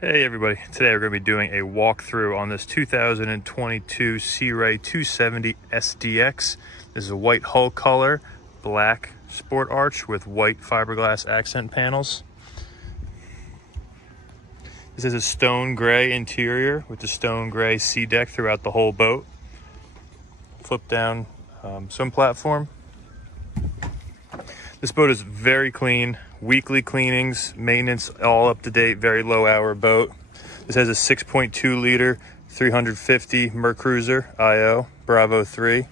Hey everybody, today we're going to be doing a walkthrough on this 2022 Sea Ray 270 SDX. This is a white hull color, black sport arch with white fiberglass accent panels. This is a stone gray interior with the stone gray sea deck throughout the whole boat. Flip down swim platform. This boat is very clean, weekly cleanings, maintenance all up to date, very low hour boat. This has a 6.2 liter, 350 Mercruiser IO, Bravo 3.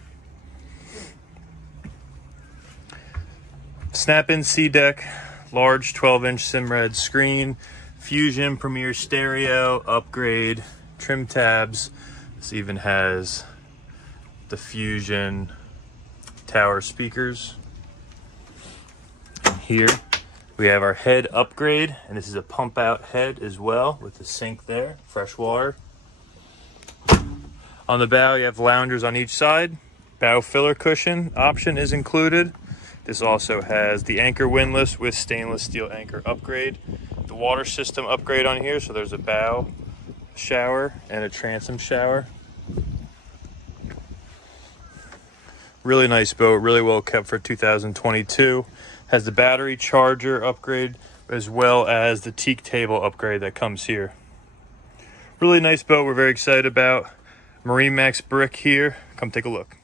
Snap-in sea deck, large 12-inch Simrad screen, Fusion Premier stereo, upgrade, trim tabs. This even has the Fusion tower speakers. Here we have our head upgrade, and this is a pump out head as well with the sink there, fresh water. On the bow you have loungers on each side. Bow filler cushion option is included. This also has the anchor windlass with stainless steel anchor upgrade. The water system upgrade on here, so there's a bow shower and a transom shower. Really nice boat, really well kept for 2022. Has the battery charger upgrade as well as the teak table upgrade that comes here. Really nice boat we're very excited about. MarineMax Brick here. Come take a look.